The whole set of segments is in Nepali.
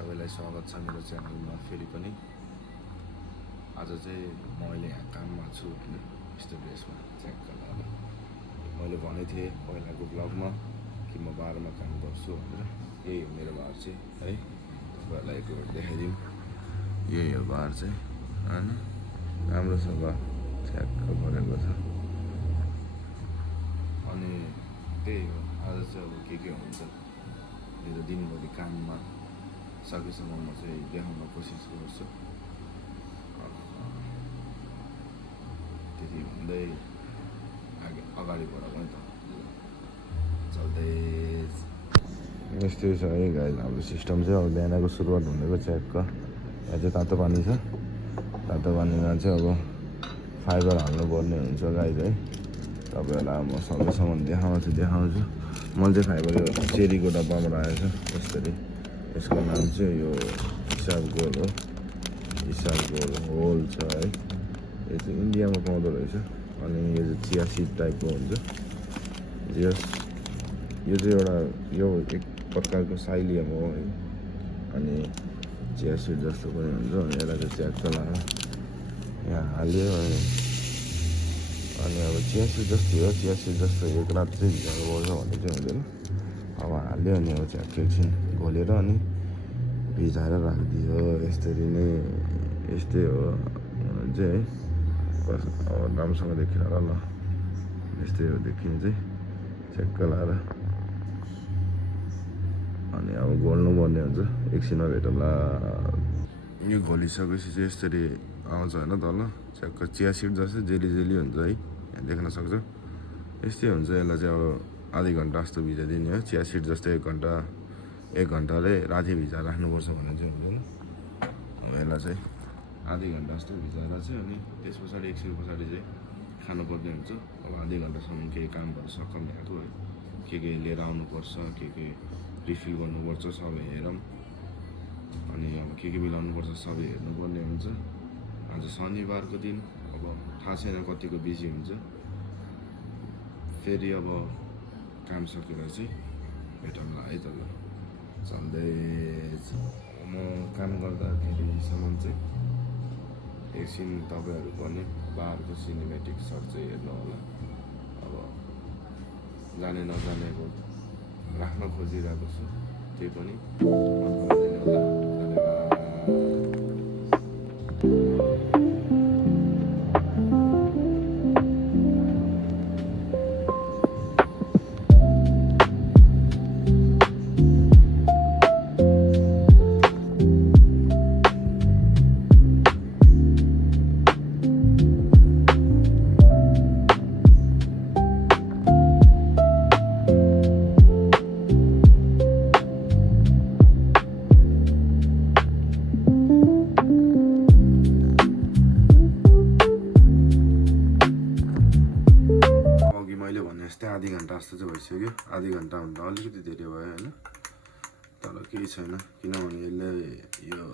सबैलाई स्वागत छ मेरो च्यानलमा फेरि पनि। आज चाहिँ म अहिले यहाँ काममा छु होइन, यस्तो ड्रेसमा च्याक्क लगाएर। मैले भनेको थिएँ पहिलाको ब्लगमा कि म बारमा काम गर्छु भनेर। यही हो मेरो बार चाहिँ है, तपाईँहरूलाई एकपल्ट देखाइदिउँ। यही हो बार चाहिँ होइन, राम्रो छ बा, च्याक्क परेको छ। अनि त्यही हो, आज चाहिँ अब के हुन्छ मेरो दिनभरि काममा सकेसम्म म चाहिँ देखाउन कोसिस गर्छु। त्यति भन्दै अगाडि बढाउँ त, चल्दै यस्तै छ है गाइज। हाम्रो सिस्टम चाहिँ अब बिहानको सुरुवात हुँदैको च्याक्क। यहाँ चाहिँ तातो पानी छ, तातो पानीमा चाहिँ अब फाइबर हाल्नुपर्ने हुन्छ गाइज है। तपाईँहरूलाई म सकेसम्म देखाउँछु। मैले चाहिँ फाइबर यो चेरीको डब्बामा राखेको छ यसरी। यसको नाम चाहिँ यो हिसाब गोल हो, हिसाब गोल होल छ है। यो चाहिँ इन्डियामा पाउँदो रहेछ। अनि यो चाहिँ चिया सिड टाइपको हुन्छ। यो चाहिँ एउटा यो एक प्रकारको साइलियम हो है। अनि चिया सिड जस्तो पनि हुन्छ। अनि यसलाई चाहिँ च्याक्क लगाएर यहाँ हाल्यो। अनि अब चिया सिड जस्तो हो, चिया सिड जस्तो एक रात चाहिँ भिजाउनु पर्छ भन्ने चाहिँ हुँदैन। अब हाल्यो अनि अब च्याक्क एकछिन घोलेर अनि भिजाएर राखिदियो। यस्तै हो चाहिँ है। अब राम्रोसँग देखिन र ल, यस्तै हो देखिने चाहिँ च्याक्क लगाएर। अनि अब घोल्नु पर्ने हुन्छ, एकछिनमा भेटौँला। यो घोलिसकेपछि चाहिँ यसरी आउँछ होइन तल च्याक्क चिया सिड जस्तै जेली हुन्छ है, यहाँ देख्न सक्छ। यस्तै हुन्छ। यसलाई चाहिँ अब आधी घन्टा जस्तो भिजाइदिने हो। चिया सिड जस्तै एक घन्टाले राति भिजाएर राख्नुपर्छ भन्ने चाहिँ हुँदैन। अब यसलाई चाहिँ आधी घन्टा जस्तो भिजाएर चाहिँ अनि त्यस पछाडि एकछिन पछाडि चाहिँ खानुपर्ने हुन्छ। अब आधी घन्टासम्म केही कामहरू सकम भ्याएको है, के लिएर आउनुपर्छ, के रिफिल गर्नुपर्छ सबै हेरौँ। अनि अब के मिलाउनुपर्छ सबै हेर्नुपर्ने हुन्छ। आज शनिबारको दिन, अब थाहा छैन कतिको बिजी हुन्छ। फेरि अब काम सकेर चाहिँ भेटौँला है त ल, चल्दैछ। म काम गर्दाखेरिसम्म चाहिँ एकछिन तपाईँहरू पनि बारको सिनेमेटिक सर्ट चाहिँ हेर्नु होला। अब जाने नजानेको राख्न खोजिरहेको छु, त्यही पनि मन पराइदिनु होला। धन्यवाद। मैले भने जस्तै आधी घन्टा जस्तो चाहिँ भइसक्यो। आधी घन्टा भन्दा अलिकति धेरै भयो होइन, तर केही छैन। किनभने यसले यो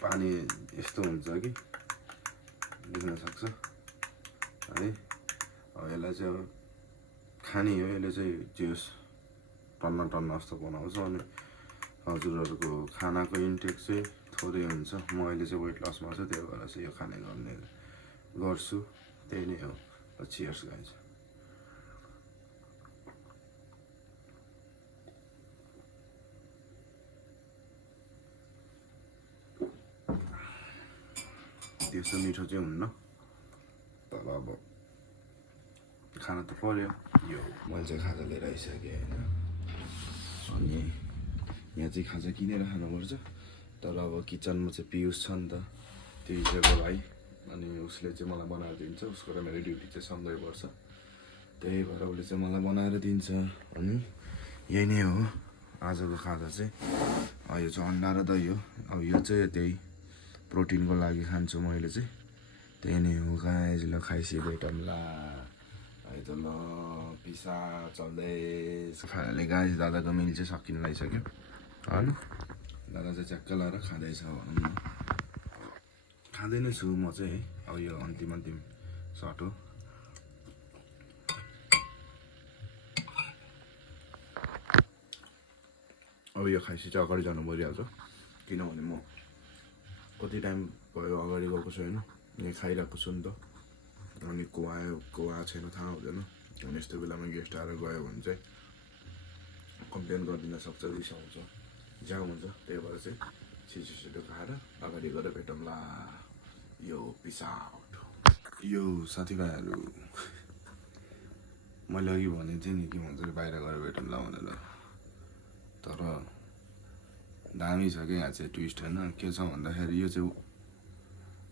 पानी यस्तो हुन्छ कि देख्न सक्छ है। अब यसलाई चाहिँ अब खाने हो, यसले चाहिँ जुस टन्न जस्तो बनाउँछ। अनि हजुरहरूको खानाको इन्टेक चाहिँ थोरै हुन्छ। म अहिले चाहिँ वेट लसमा छु, त्यही भएर चाहिँ यो खाने गर्छु। त्यही नै हो। Cheers guys. त्यस्तो मिठो चाहिँ हुन्न, तर अब खाना त पर्यो। यो मैले चाहिँ खाजा लिएर आइसकेँ होइन। अनि यहाँ चाहिँ खाजा किनेर खानुपर्छ। तर अब किचनमा चाहिँ पियुष छ नि त, त्यो भाइ। अनि उसले चाहिँ मलाई बनाएर दिन्छ। उसको र मेरो ड्युटी चाहिँ सँगै पर्छ, त्यही भएर उसले चाहिँ मलाई बनाएर दिन्छ। अनि यही नै हो आजको खाजा चाहिँ। यो चाहिँ अन्डा र दही हो। अब यो चाहिँ त्यही प्रोटिनको लागि खान्छु मैले चाहिँ। त्यही नै हो गाइज। ल खाइसि भेटौँला है त ल, पिसा चल्दै। फाइनली गाइज दादाको मिल चाहिँ सकिन लागिसक्यो होइन। दादा चाहिँ च्याक्क लगाएर खाँदैछ भनौँ न। खाँदै नै छु म चाहिँ है। अब यो अन्तिम सट हो। अब यो खाइसि चाहिँ अगाडि जानु परिहाल्छ। किनभने म कति टाइम भयो अगाडि गएको छु होइन, यहाँ खाइरहेको छु नि त। अनि को आयो छैन थाहा हुँदैन। अनि यस्तो बेलामा गेस्ट आएर गयो भने चाहिँ कम्प्लेन गरिदिन सक्छ, रिसाउँछ, झ्याउ हुन्छ। त्यही भएर चाहिँ छिटो खाएर अगाडि गएर भेटौँला। यो पिस आउट। यो साथीभाइहरू मैले अघि भनेको थिएँ नि कि भन्छ बाहिर गएर भेटौँला भनेर, तर दामी छ क्या यहाँ चाहिँ ट्विस्ट होइन। के छ भन्दाखेरि यो चाहिँ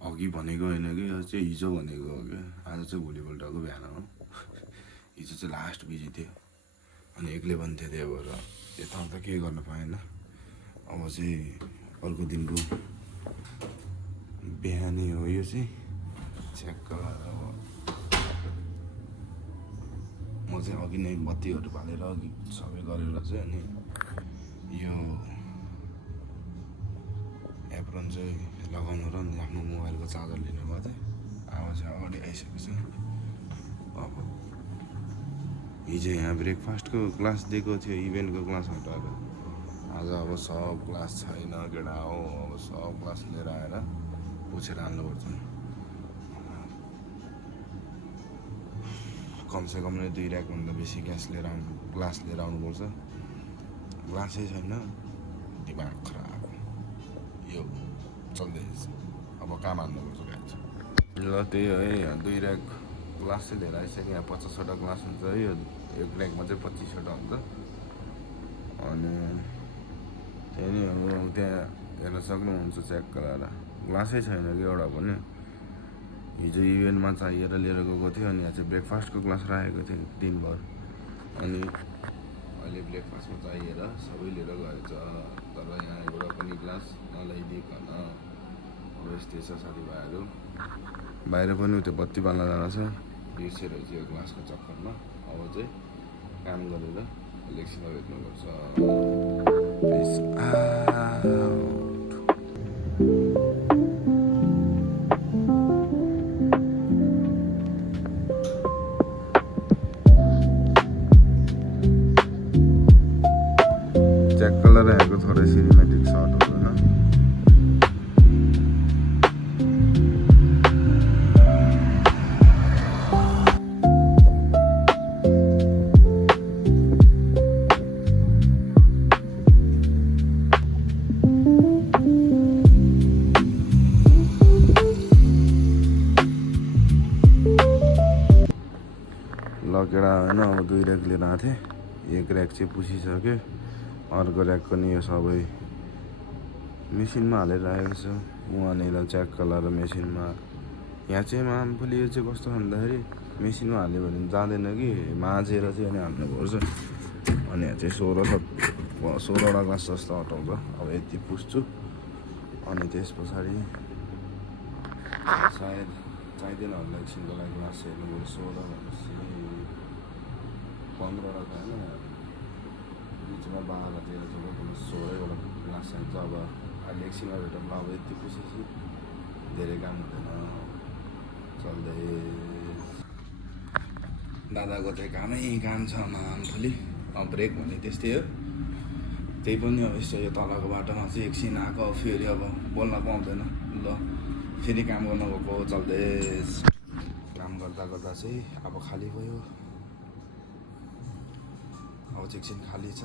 अघि भनेको होइन कि, यो चाहिँ हिजो भनेको हो क्या। आज चाहिँ भोलिपल्टको बिहान हो। हिजो चाहिँ लास्ट बिजी थियो अनि एक्लै पनि थियो, त्यही भएर यताउता केही गर्न पाएन। अब चाहिँ अर्को दिनको बिहानै हो यो चाहिँ। च्याक्क अब म चाहिँ अघि नै बत्तीहरू बालेर अघि सबै गरेर चाहिँ अनि यो एप्रोन चाहिँ लगाउनु र आफ्नो मोबाइलको चार्जर लिनु गएको थिएँ। अब चाहिँ अगाडि आइसकेको छ। अब हिजो यहाँ ब्रेकफास्टको क्लास दिएको थियो, इभेन्टको क्लास हटाएर। आज अब सब क्लास छैन केटा हो, अब सब क्लास लिएर आएर पुछेर हाल्नुपर्छ। कमसेकम नै 2 ऱ्याकभन्दा बेसी क्लास लिएर आउनुपर्छ। क्लासै छैन, दिमाग खराब। यो चल्दैछ, अब काम हाल्नुपर्छ गाइस। ल त्यही हो है, 2 ऱ्याक क्लास चाहिँ लिएर आइसक्यो। यहाँ 50वटा क्लास हुन्छ है, यो एक ऱ्याकमा चाहिँ 25वटा हुन्छ। अनि त्यही नै हो, त्यहाँ हेर्न सक्नुहुन्छ चेक गरेर। क्लासै छैन कि एउटा पनि। हिजो इभेन्टमा चाहिएर लिएर गएको थियो, अनि यहाँ चाहिँ ब्रेकफास्टको क्लास राखेको थियो दिनभर। अनि अहिले ब्रेकफास्टमा चाहिएर सबै लिएर गएछ, तर यहाँ एउटा पनि क्लास नल्याइदिकन। अब यस्तै छ साथीभाइहरू। बाहिर पनि त्यो बत्ती बाल्न जानु छ, बिर्सेर चाहिँ यो क्लासको चक्करमा। अब चाहिँ काम गरेर इलेक्सनमा भेट्नुपर्छ। Peace out. चेक कलर आएको थोरै सिनेमेटिक सर्टहरू होइन। लगेर होइन, अब 2 ऱ्याक लिएर आएको थिएँ। एक ऱ्याक चाहिँ पुसिसक्यो, अर्को ऱ्याक पनि यो सबै मेसिनमा हालेर राखेको छ। वहाँनिर च्याक कलर मेसिनमा। यहाँ चाहिँ मामफुली यो चाहिँ कस्तो भन्दाखेरि मेसिनमा हाल्यो भने जाँदैन कि, माझेर चाहिँ अनि हाल्नुपर्छ। अनि यहाँ चाहिँ 16वटा ग्लास जस्तो हटाउँछ। अब यति पुस्छु, अनि त्यस पछाडि सायद चाहिँदैन होला एकछिनको लागि ग्लास हेर्नु पऱ्यो। 16 भनेपछि 15वटा होइन, बिचमा 12 13 14 16वटा ग्लास चाहिन्छ। अब अहिले एकछिनमा भेटौँला। अब यति पुसेपछि धेरै काम हुँदैन, चल्दै। दादाको चाहिँ काम छ मामफुली। अब ब्रेक भने त्यस्तै हो। त्यही पनि अब यस्तो यो तलको बाटोमा चाहिँ एकछिन आएको, फेरि अब बोल्न पाउँदैन। ल फेरि काम गर्न गएको, चल्दै। काम गर्दा चाहिँ अब खाली भयो। अब चाहिँ एकछिन खाली छ,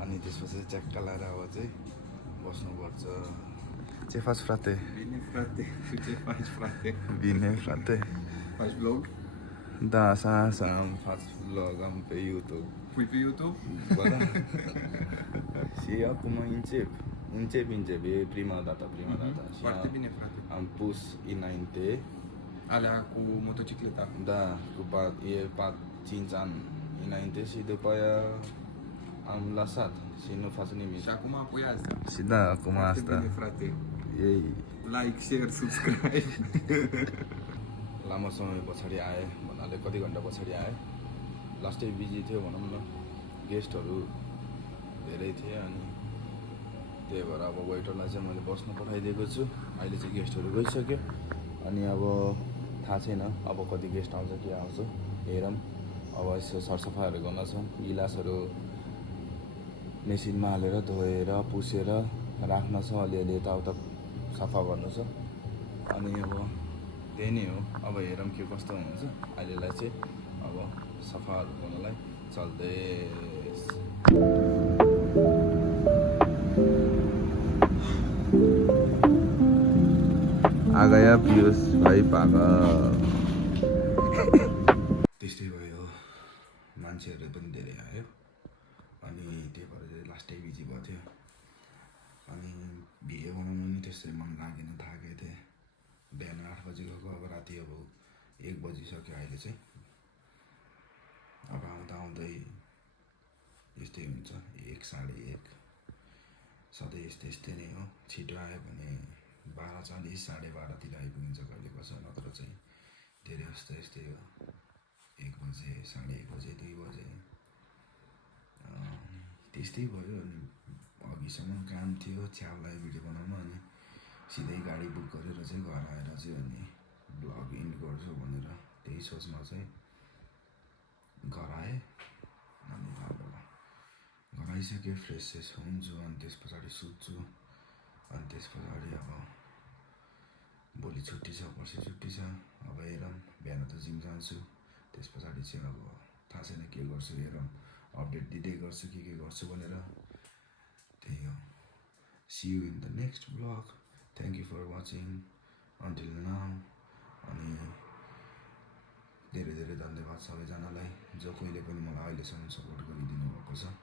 अनि त्यसपछि च्याक्क लाएर अब चाहिँ बस्नुपर्छ। Ce faci, frate? Bine, frate. Și ce faci, frate? Bine, frate. Faci vlog? Da, să fac vlog, am pe YouTube. Pui pe YouTube? Bă, da. Și acum încep, e prima dată. Și Foarte bine, frate. am pus înainte, Alea cu motocicleta. da, cu 5 ani înainte și după aia am lăsat și nu fac nimic. Și acum pui asta. Și da, acum Foarte asta. bine, frate. Ei. Like, share, subscribe. लामो समय पछाडि आएँ भन्नाले कति घन्टा पछाडि आएँ। लास्टै बिजी थियो भनौँ न, गेस्टहरू धेरै थिए। अनि त्यही भएर अब वेटरलाई चाहिँ मैले बस्न पठाइदिएको छु। अहिले चाहिँ गेस्टहरू गइसक्यो, अनि अब थाहा छैन अब कति गेस्ट आउँछ के आउँछ, हेरौँ। अब यसो सरसफाइहरू गर्न छ, गिलासहरू मेसिनमा हालेर धोएर पुसेर राख्न छ, अलिअलि यताउता सफा गर्नु छ। अनि अब त्यही नै हो। अब हेरौँ के कस्तो हुन्छ। अहिलेलाई चाहिँ अब सफाहरू गर्नलाई चल्दैछ। आ गया पियुष भाइ पागल। त्यस्तै भयो, मान्छेहरू पनि धेरै आयो अनि त्यही भएर चाहिँ लास्टै बिजी भएको थियो। अनि भिडियो बनाउनु नि त्यसै मन लागेन, थाकेको थिएँ। बिहान 8 बजी गएको, अब राति अब 1 बजिसक्यो अहिले चाहिँ। अब आउँदा आउँदै यस्तै हुन्छ, 1 साढे 1 सधैँ यस्तै नै हो। छिटो आयो भने 12:40 साढे 12तिर आइपुगिन्छ कहिले कसो, नत्र चाहिँ धेरै जस्तो यस्तै हो। 1 बजे, साढे 1 बजे, 2 बजे त्यस्तै भयो। अनि अघिसम्म काम थियो छ्याउलाई भिडियो बनाउनु, अनि सिधै गाडी बुक गरेर चाहिँ घर आएर चाहिँ अनि ब्लग इन्ड गर्छु भनेर त्यही सोचमा चाहिँ घर आएँ। अनि अब घर आइसक्यो, फ्रेस सेस हुन्छु, अनि त्यस पछाडि सुत्छु। अनि त्यस पछाडि अब भोलि छुट्टी छ, पर्सि छुट्टी छ। अब हेरौँ, बिहान त जिम जान्छु। त्यस पछाडि चाहिँ अब थाहा छैन के गर्छु, हेरौँ। अपडेट दिँदै गर्छु के गर्छु भनेर। त्यही हो। See you in the next vlog. Thank you for watching until now. अनि धेरै धेरै धन्यवाद सबैजनालाई जो कोहीले पनि मलाई अहिलेसम्म सपोर्ट गरिदिनु भएको छ।